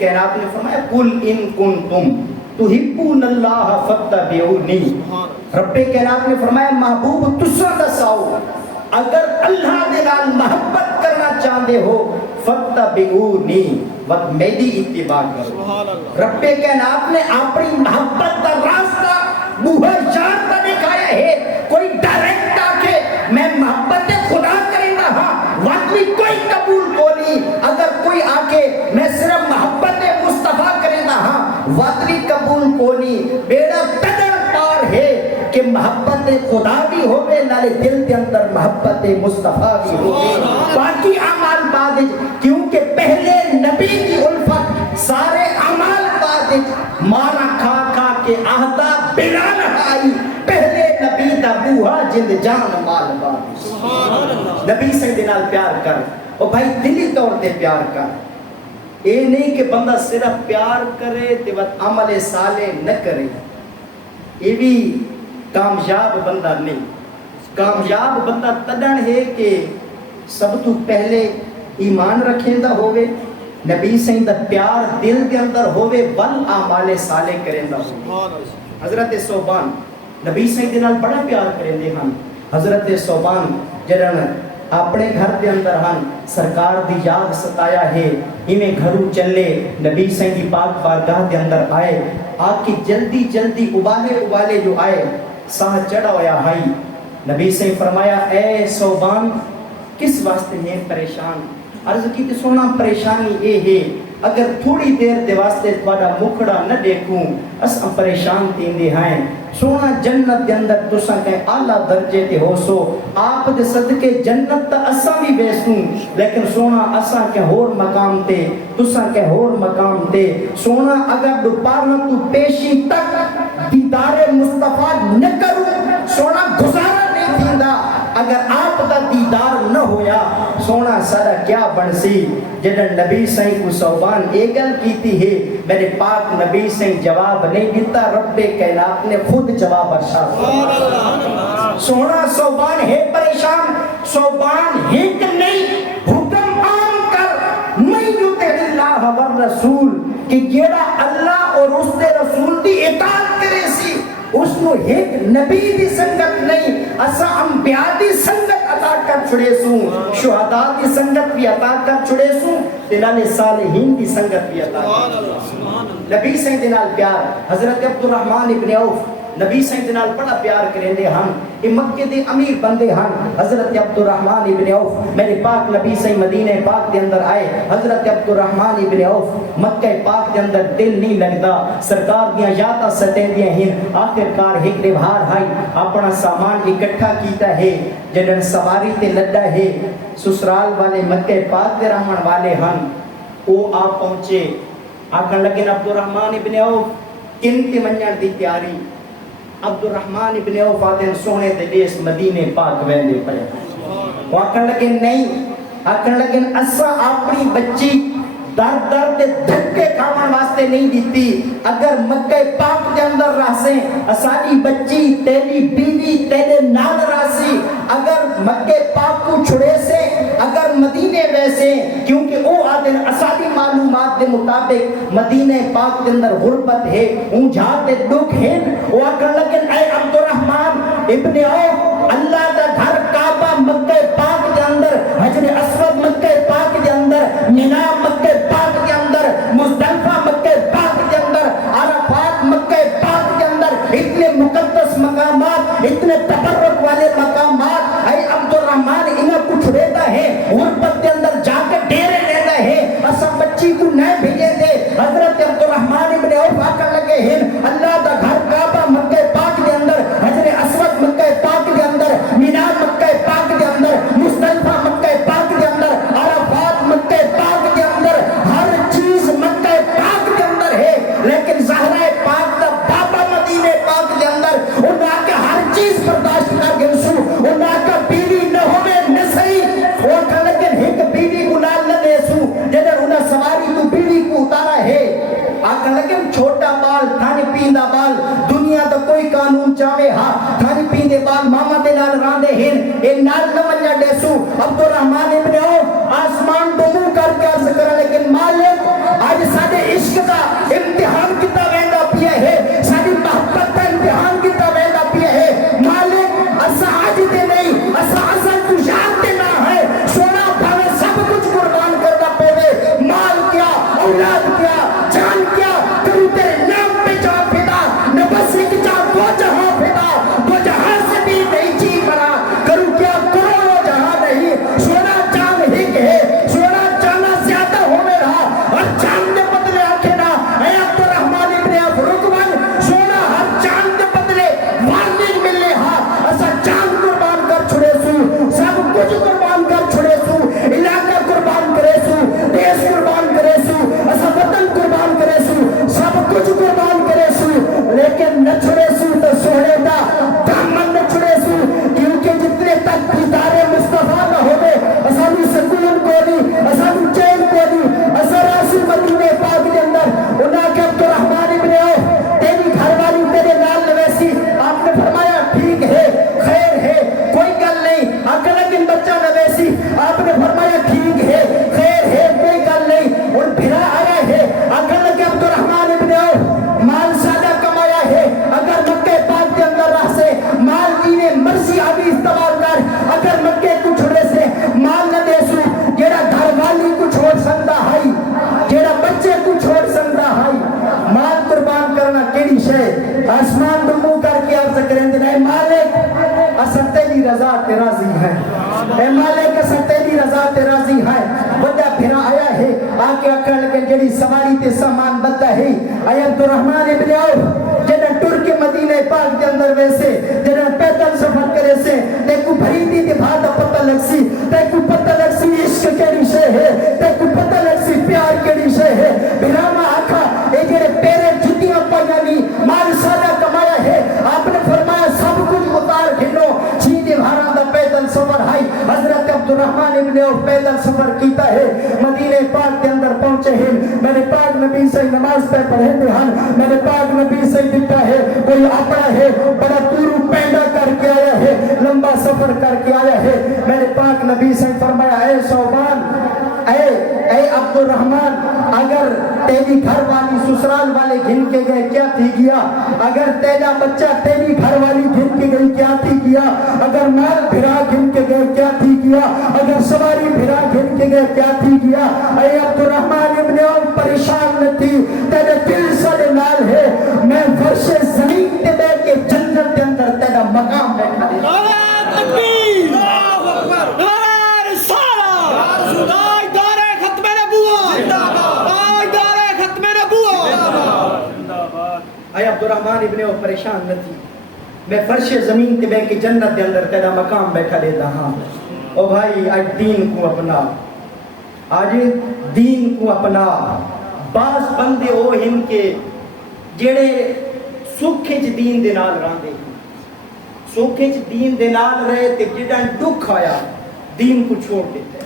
کائنات نے فرمایا قل ان کنتم تحبون اللہ فاتبعونی. رب کائنات نے فرمایا محبوب تساں دساؤ اگر اللہ دے نال محبت کرنا چاہتے ہو فاتبعونی وقت میری اتباع کرو. رب کائنات نے اپنی محبت کا راستہ بوہا جان کا دکھایا ہے. کوئی ڈائریکٹ آ کے میں محبت خدا کریں گا ہاں واقعی کوئی قبول کو نہیں. اگر کوئی آ کے میں صرف محبت مصطفیٰ کریں گا ہاں واقعی قبول کو نہیں. بیڑا قدر پار ہے کہ محبت خدا بھی ہوئے نالے دل کے اندر محبت مصطفیٰ بھی ہوئے. باقی اعمال بعد کیونکہ پہلے نبی کی الفت سارے اعمال بعد مارا کھا کھا کے آہدہ بلا نہائی. پہلے نبی دا بوہا جند جان مال بعد. نبی سے نال پیار کر اور بھائی دلی طور تے پیار کر. اے نہیں کہ بندہ صرف پیار کرے تے وقت عمل صالح نہ کرے. یہ بھی کامیاب بندہ نہیں. کامیاب بندہ تدن ہے کہ سب تو پہلے ایمان رکھیں دا ہوئے نبی سے دا پیار دل کے اندر ہوئے ول اعمال صالح کریں دا ہوئے. حضرت صوبان نبی سے دے نال بڑا پیار کریں دے ہن. حضرت صوبان جڑن اپنے گھر دے اندر ہن سرکار دی یاد ستایا ہے. ہمیں گھروں چلے نبی سے دی پاک بارگاہ دے اندر آئے. آ کے جلدی جلدی ابالے جو آئے ساہ چڑھا ہویا بھائی. نبی سے فرمایا اے صوبان کس واسطے ہیں پریشان. عرض کی تے سونا پریشانی اے ہے اگر تھوڑی دیر دے واسطے تھوڑا مکھڑا نہ دیکھوں اساں پریشان تیندے ہیں. سونا جنت دے اندر تساں کہ اعلیٰ درجے تے ہو سو آپ دے صدقے جنت تا اساں بھی بیسوں لیکن سونا اساں کہ ہور مقام تے تساں کہ ہور مقام تے. سونا اگر دوپہر تو پیشی تک دیدار مصطفیٰ نہ کروں سونا گزارا نہیں تھیندا. اگر آپ دا دیدار نہ ہویا سونا سارا کیا بنسی. جدن نبی سائیں کو صوبان ایگل کیتی ہے میرے پاک نبی سائیں جواب نہیں دیتا رب کائنات نے خود جواب ارشاد. سونا صوبان ہے پریشان. صوبان ہے کہ نہیں حکم عام کر میں یوتے اللہ والرسول کہ جیڑا اللہ اور اس دے رسول دی اطاعت کرے سی اس کو ایک نبی دی سنگت نہیں اسا انبیاء دی سنگت عطا کر چھڑے سوں شہداء دی سنگت بھی عطا کر چھڑے سوں دلال صالحین دی سنگت بھی عطا کر. نبی سے دلال پیار. حضرت عبدالرحمن ابن عوف نبی سے دلال بڑا پیار کریں دے ہم. یہ مکہ دے امیر بندے ہم. حضرت عبدالرحمن ابن عوف میرے پاک نبی سے مدینہ پاک دے اندر آئے. حضرت عبدالرحمن ابن عوف مکہ پاک دے اندر دل نہیں لگتا سرکار دیاں یاداں ستے دیاں ہیں. آخر کار ایک دیوار ہائی اپنا سامان اکٹھا کیتا ہے. جنن سواری تے لڈا ہے سسرال والے مکہ پاک دے رحمن والے ہن. او آپ پہنچے آکھن لگے عبدالرحمن ابن عوف کنتی منجن دی تیاری. عبدالرحمن ابن عوف آدھے سونے دے دیس مدینے پاک ویندے پڑے. وہ آکھن لگے نہیں آکھن لگے اسا اپنی بچی در در دے دھکے کھاون واسطے نہیں دیتی. اگر مکہ پاک دے اندر رہسیں اساری بچی تیری بیوی تیرے نال رہسی. اگر مکہ پاک کو چھڑے سے اگر مدینے ویسے کیونکہ او آدھن اساری معلومات دے مطابق مدینہ پاک دے اندر غربت ہے اون جھاتے دکھ ہیں. وہ اگر لگن اے عبدالرحمن ابن عوف اللہ دا گھر کعبہ مکہ پاک دے اندر حجر اسود مکہ پاک دے اندر مینا مکہ پاک دے اندر مزدلفہ مکہ پاک دے اندر عرفات مکہ پاک دے اندر اتنے مقدس مقامات اتنے تبرک والے مقامات اے عبدالرحمن انہیں کچھ رہتا ہے غربت دے اندر جا کے ڈیرے رہتا ہے اسا بچی کو نہ بھیجے دے. حضرت عبدالرحمن ابن عوف آکر لگے ہیں اللہ دا گھر کعبہ مکہ پاک دے اندر حجر اسود مکہ پاک دے اندر مینا مکہ پاک دے اندر مزدلفہ مکہ پاک دے اندر عرفات مکہ پاک دے عشق کا امتحان کتا ویندا پیا ہے ساری محبت کا امتحان کتا ویندا پیا ہے مالک اسا اج دے نہیں اسا اصل تو جانتے نہ ہے سونا بھاوے سب کچھ قربان کرنا پے مال کیا اولاد کیا جان کیا کروں تیرے نام پہ جا فدا نہ بس ایک جا دو جہاں فدا دو جہاں سے بھی نہیں جی بنا کروں کیا کروڑوں جہاں نہیں سونا جان ہک ہے سونا جانا زیادہ ہونے رہا اور جان دے بدلے آنکھیں نہ اے عبد الرحمن ابن عوف رکمن سونا ہر جان دے بدلے وارننگ ملے ہاں اسا جان قربان کر چھڑے سو سب کچھ قربان کر چھڑے سو علاقہ قربان کرے سو دیش قربان کرے سو اسا وطن قربان کرے سو سب کچھ قربان کرے سو لیکن نہ چھڑے سو تو سونے دا دامن نہ چھڑے سو کیونکہ جتنے تک دیدار مصطفیٰ نہ ہوئے اسا بھی سکون کو نہیں اسا بھی چین کو نہیں اسا راسی مدینے پاک کے اندر انہاں کہ عبد الرحمن ابن عوف تیری گھر والی تیرے نال نویسی آپ نے فرمایا ٹھیک ہے خیر ہے کوئی گل نہیں آقا لیکن بچہ نویسی آپ نے فرمایا ٹھیک ہے خیر ہے کوئی گل نہیں اور بھرا آیا ہے آقا لگے عبد الرحمن ابن عوف مال سادہ کمایا ہے اگر مکہ پاک کے اندر رہ سے مال جینے مرضی آبی استعمال کر اگر مکہ کو چھوڑے سے مال نہ دے سو جیڑا گھر والی کو چھوڑ سکتا ہے جیڑا بچے کو چھوڑ سکتا ہے مال قربان کرنا کیڑی شے آسمان دمو کر کے عرض کریں دے اے مالک اسا تیری رضا تے راضی ہے اے مالک اسا تیری رضا تے راضی ہے بڑا پھرا آیا ہے آ کے اکڑ کے جڑی سواری تے سامان بتا ہے اے عبد الرحمن ابن عوف جڑا ٹر کے مدینے پاک کے اندر ویسے جڑا پیدل سفر کرے سے تے کو بھریدی تے بھادا پتہ لگ سی تے کو پتہ لگ سی عشق کیڑی شے ہے تے کو پتہ لگ سی پیار کیڑی شے ہے بھراما آکھا اے جڑے پیرے جتیاں پایا نہیں مال سادہ کمایا ہے آپ نے فرمایا سب کچھ اتار کھنو چیدے بھارا دا پیدل سفر ہے حضرت عبد الرحمن ابن عوف پیدل سفر کیتا ہے مدینے پاک کے اندر پہنچے ہیں میرے پاک نبی سے نماز پہ پڑھے دے ہن میرے پاک نبی سے دکھا ہے کوئی اپنا ہے بڑا دور پینڈا کر کے آیا ہے لمبا سفر کر کے آیا ہے میرے پاک نبی سے فرمایا اے صوبان اے عبد الرحمن اگر تیری گھر والی سسرال والے گھن کے گئے کیا تھی گیا اگر تیرا بچہ تیری گھر والی گھن کے گئی کیا تھی گیا اگر مال بھرا گھن کے گئے کیا تھی گیا اگر سواری بھرا گھن کے گئے کیا تھی گیا اے عبد الرحمن ابن عوف پریشان نہ تھی تیرے دل سے نال ہے میں فرش زمین تے بیٹھ کے جنت کے اندر تیرا مقام بیٹھا دے نعرہ تکبیر اللہ اکبر نعرہ رسالہ زندہ دار ختم نبوت زندہ باد دار ختم نبوت زندہ باد اے عبد الرحمن ابن عوف پریشان نہ تھی میں فرش زمین تے بیٹھ کے جنت کے اندر تیرا مقام بیٹھا دیتا ہاں او بھائی آج دین کو اپنا آج دین کو اپنا بعض بندے او ہن کے جڑے سکھے چ دین دے نال رہندے سکھے چ دین دے نال رہے تے جڑا دکھ آیا دین کو چھوڑ دیتا ہے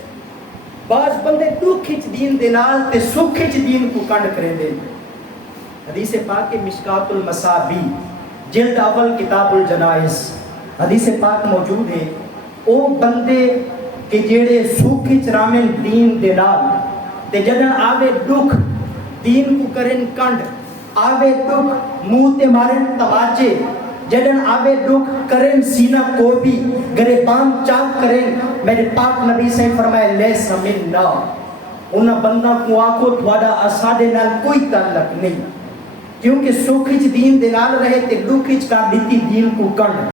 بعض بندے دکھ چ دین دے نال تے سکھے چ دین کو کنڈ کریندے حدیث پاک مشکات المصابی جلد اول کتاب الجنائز حدیث پاک موجود ہے او بندے کہ جڑے سوکھی چرامن دین دے نال تے جدن آوے دکھ دین کو کرن کنڈ آوے دکھ منہ تے مارن تماچے جدن آوے دکھ کرن سینہ کو بھی گریبان چاک کرن میرے پاک نبی سے فرمائے لیس منا انہاں بندہ کو آکھو تھوڑا اساڈے نال کوئی تعلق نہیں کیونکہ سوکھچ دین دے نال رہے تے دکھچ کا دیتی دین کو کنڈ